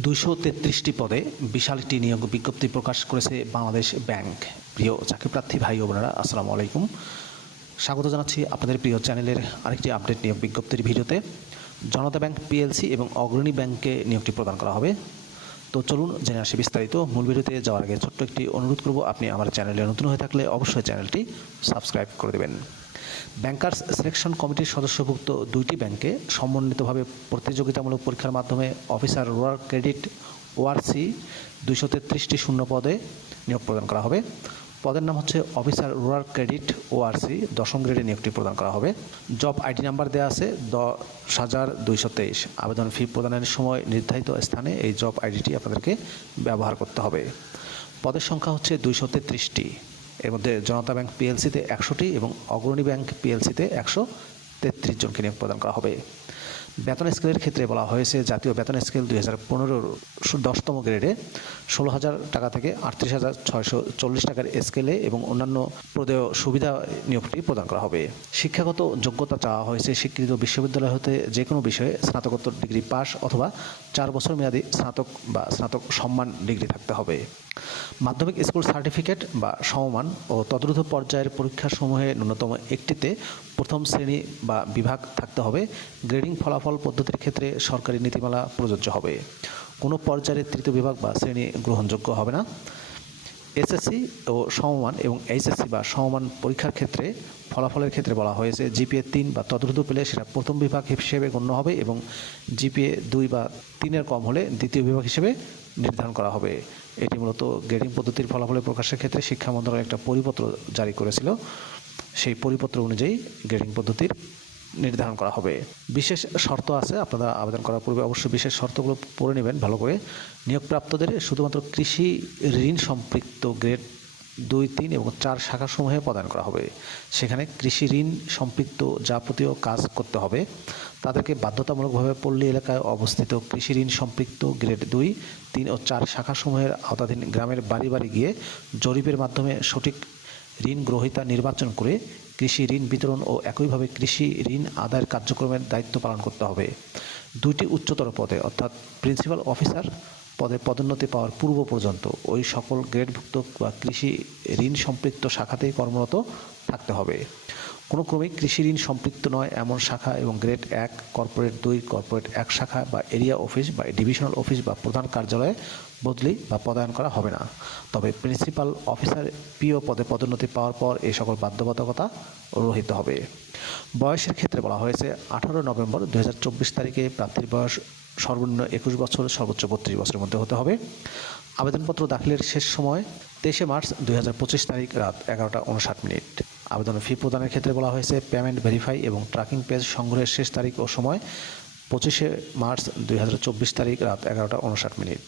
দুইশো তেত্রিশটি পদে বিশাল একটি নিয়োগ বিজ্ঞপ্তি প্রকাশ করেছে বাংলাদেশ ব্যাংক। প্রিয় চাকরিপ্রার্থী ভাই ও বোনেরা, আসসালামু আলাইকুম। স্বাগত জানাচ্ছি আপনাদের প্রিয় চ্যানেলের আরেকটি আপডেট নিয়োগ বিজ্ঞপ্তির ভিডিওতে। জনতা ব্যাংক পিএলসি এবং অগ্রণী ব্যাংকে নিয়োগটি প্রদান করা হবে। তো চলুন জেনে আসি বিস্তারিত। মূল ভিডিওতে যাওয়ার আগে ছোট্ট একটি অনুরোধ করব, আপনি আমার চ্যানেলে নতুন হয়ে থাকলে অবশ্যই চ্যানেলটি সাবস্ক্রাইব করে দেবেন। ব্যাংকার্স সিলেকশন কমিটির সদস্যভুক্ত দুইটি ব্যাংকে সমন্বিতভাবে প্রতিযোগিতামূলক পরীক্ষার মাধ্যমে অফিসার রুরাল ক্রেডিট, ওআরসি, দুইশো তেত্রিশটি শূন্য পদে নিয়োগ প্রদান করা হবে। পদের নাম হচ্ছে অফিসার রুরাল ক্রেডিট ওআরসি, দশম গ্রেডে নিয়োগটি প্রদান করা হবে। জব আইডি নাম্বার দেওয়া আছে দশ হাজার দুইশো তেইশ। আবেদন ফি প্রদানের সময় নির্ধারিত স্থানে এই জব আইডিটি আপনাদেরকে ব্যবহার করতে হবে। পদের সংখ্যা হচ্ছে দুইশো তেত্রিশটি। এর মধ্যে জনতা ব্যাংক পিএলসিতে একশোটি এবং অগ্রণী ব্যাংক পিএলসিতে একশো তেত্রিশ জনকে নিয়োগ প্রদান করা হবে। বেতন স্কেলের ক্ষেত্রে বলা হয়েছে জাতীয় বেতন স্কেল দুই হাজার পনেরোর দশতম গ্রেডে ষোলো হাজার টাকা থেকে আটত্রিশ হাজার ছয়শো চল্লিশ টাকার স্কেলে এবং অন্যান্য প্রদেয় সুবিধা নিয়োগটি প্রদান করা হবে। শিক্ষাগত যোগ্যতা চাওয়া হয়েছে স্বীকৃত বিশ্ববিদ্যালয় হতে যে কোনো বিষয়ে স্নাতকোত্তর ডিগ্রি পাস অথবা চার বছর মেয়াদী স্নাতক বা স্নাতক সম্মান ডিগ্রি থাকতে হবে। মাধ্যমিক স্কুল সার্টিফিকেট বা সমমান ও তদ্রুত পর্যায়ের পরীক্ষাসমূহে ন্যূনতম একটিতে প্রথম শ্রেণি বা বিভাগ থাকতে হবে। গ্রেডিং ফলাফল পদ্ধতির ক্ষেত্রে সরকারি নীতিমালা প্রযোজ্য হবে। কোনো পর্যায়ের তৃতীয় বিভাগ বা শ্রেণি গ্রহণযোগ্য হবে না। এসএসসি ও সমমান এবং এইচএসসি বা সমমান পরীক্ষার ক্ষেত্রে ফলাফলের ক্ষেত্রে বলা হয়েছে জিপিএ তিন বা তদ্রুত পেলে সেটা প্রথম বিভাগ হিসেবে গণ্য হবে এবং জিপিএ দুই বা তিনের কম হলে দ্বিতীয় বিভাগ হিসেবে নির্ধারণ করা হবে। এটি মূলত গ্রেডিং পদ্ধতির ফলাফলের প্রকাশের ক্ষেত্রে শিক্ষা মন্ত্রণালয় একটা পরিপত্র জারি করেছিল। সেই পরিপত্র অনুযায়ী গ্রেডিং পদ্ধতির নির্ধারণ করা হবে। বিশেষ শর্ত আছে, আপনারা আবেদন করার পূর্বে অবশ্যই বিশেষ শর্তগুলো পড়ে নেবেন ভালো করে। নিয়োগপ্রাপ্তদের শুধুমাত্র কৃষি ঋণ সম্পৃক্ত গ্রেড দুই, তিন এবং চার শাখাসমূহে প্রদান করা হবে। সেখানে কৃষি ঋণ সম্পৃক্ত যাবতীয় কাজ করতে হবে। তাদেরকে বাধ্যতামূলকভাবে পল্লী এলাকায় অবস্থিত কৃষি ঋণ সম্পৃক্ত গ্রেড দুই, তিন ও চার শাখাসমূহের আওতাধীন গ্রামের বাড়ি বাড়ি গিয়ে জরিপের মাধ্যমে সঠিক ঋণ গ্রহীতা নির্বাচন করে কৃষি ঋণ বিতরণ ও একইভাবে কৃষি ঋণ আদায়ের কার্যক্রমের দায়িত্ব পালন করতে হবে। দুইটি উচ্চতর পদে, অর্থাৎ প্রিন্সিপাল অফিসার পদে পদোন্নতি পাওয়ার পূর্ব পর্যন্ত ওই সকল গ্রেডভুক্ত বা কৃষি ঋণ সম্পৃক্ত শাখাতেই কর্মরত থাকতে হবে। কোনো ক্রমে কৃষি ঋণ সম্পৃক্ত নয়, এমন শাখা এবং গ্রেড এক কর্পোরেট দুই, কর্পোরেট এক শাখা বা এরিয়া অফিস বা ডিভিশনাল অফিস বা প্রধান কার্যালয়ে বদলি বা পদায়ন করা হবে না। তবে প্রিন্সিপাল অফিসার পিও পদে পদোন্নতি পাওয়ার পর এই সকল বাধ্যবাধকতা রহিত হবে। বয়সের ক্ষেত্রে বলা হয়েছে, আঠারো নভেম্বর দুই হাজার চব্বিশ তারিখে প্রার্থীর বয়স সর্বনিম্ন একুশ বছর, সর্বোচ্চ বত্রিশ বছরের মধ্যে হতে হবে। আবেদনপত্র দাখিলের শেষ সময় তেইশে মার্চ দুই হাজার পঁচিশ তারিখ রাত এগারোটা উনষাট মিনিট। আবেদন ফি প্রদানের ক্ষেত্রে বলা হয়েছে পেমেন্ট ভেরিফাই এবং ট্র্যাকিং পেজ সংগ্রহের শেষ তারিখ ও সময় পঁচিশে মার্চ দুই হাজার চব্বিশ তারিখ রাত এগারোটা উনষাট মিনিট।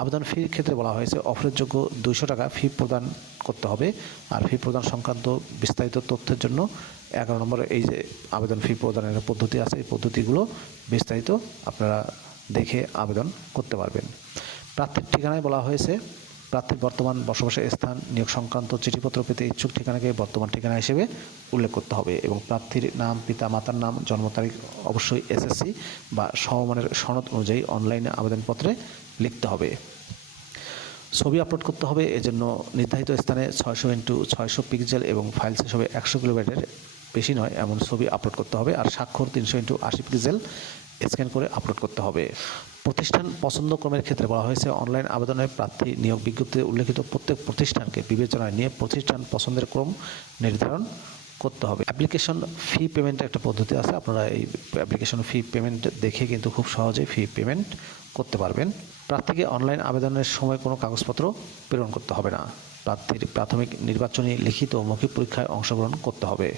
আবেদন ফির ক্ষেত্রে বলা হয়েছে অফারের দুইশো টাকা ফি প্রদান করতে হবে আর ফি প্রদান সংক্রান্ত বিস্তারিত তথ্যের জন্য এগারো নম্বরে এই যে আবেদন ফি প্রদানের পদ্ধতি আছে, এই পদ্ধতিগুলো বিস্তারিত আপনারা দেখে আবেদন করতে পারবেন। প্রার্থীর ঠিকানায় বলা হয়েছে প্রার্থীর বর্তমান বসবাসের স্থান, নিয়োগ সংক্রান্ত চিঠিপত্র পেতে ইচ্ছুক ঠিকানাকে বর্তমান ঠিকানা হিসেবে উল্লেখ করতে হবে এবং প্রার্থীর নাম, পিতা, মাতার নাম, জন্ম তারিখ অবশ্যই এসএসসি বা সমমানের সনদ অনুযায়ী অনলাইনে আবেদনপত্রে লিখতে হবে। ছবি আপলোড করতে হবে, এজন্য নির্ধারিত স্থানে ছয়শো ইন্টু ছয়শো পিক্সেল এবং ফাইল হিসেবে একশো কিলোমিটার বেশি নয়, এমন ছবি আপলোড করতে হবে, আর স্বাক্ষর তিনশো ইন্টু আশি পিক্সেল স্ক্যান করে আপলোড করতে হবে। প্রতিষ্ঠান পছন্দ ক্রমের ক্ষেত্রে বলা হয়েছে, অনলাইন আবেদনের প্রার্থী নিয়োগ বিজ্ঞপ্তিতে উল্লেখিত প্রত্যেক প্রতিষ্ঠানকে বিবেচনায় নিয়ে প্রতিষ্ঠান পছন্দের ক্রম নির্ধারণ করতে হবে। অ্যাপ্লিকেশন ফি পেমেন্টের একটা পদ্ধতি আছে, আপনারা এই অ্যাপ্লিকেশন ফি পেমেন্ট দেখে কিন্তু খুব সহজেই ফি পেমেন্ট করতে পারবেন। প্রার্থীকে অনলাইন আবেদনের সময় কোনো কাগজপত্র প্রেরণ করতে হবে না। প্রার্থীর প্রাথমিক নির্বাচনী লিখিত মৌখিক পরীক্ষায় অংশগ্রহণ করতে হবে।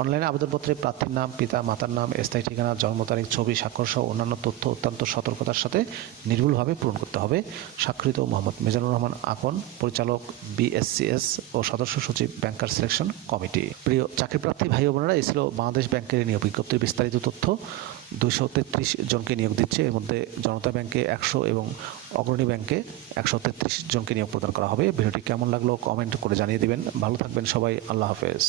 অনলাইনে আবেদনপত্রে প্রার্থীর নাম, পিতা, মাতার নাম, স্থায়ী ঠিকানা, জন্ম তারিখ, ছবি, স্বাক্ষর সহ অন্যান্য তথ্য অত্যন্ত সতর্কতার সাথে নির্ভুলভাবে পূরণ করতে হবে। স্বাক্ষরিত মোহাম্মদ মিজানুর রহমান আকন, পরিচালক বিএসসিএস ও সদস্য সচিব ব্যাংকার সিলেকশন কমিটি। প্রিয় চাকরিপ্রার্থী ভাই বোনেরা, এই ছিল বাংলাদেশ ব্যাংকের নিয়োগ বিজ্ঞপ্তির বিস্তারিত তথ্য। দুশো তেত্রিশ জনকে নিয়োগ দিচ্ছে। এর মধ্যে জনতা ব্যাংকে একশো এবং অগ্রণী ব্যাংকে একশো তেত্রিশ জনকে নিয়োগ প্রদান করা হবে। ভিডিওটি কেমন লাগল কমেন্ট করে জানিয়ে দিবেন। ভালো থাকবেন সবাই। আল্লাহ হাফেজ।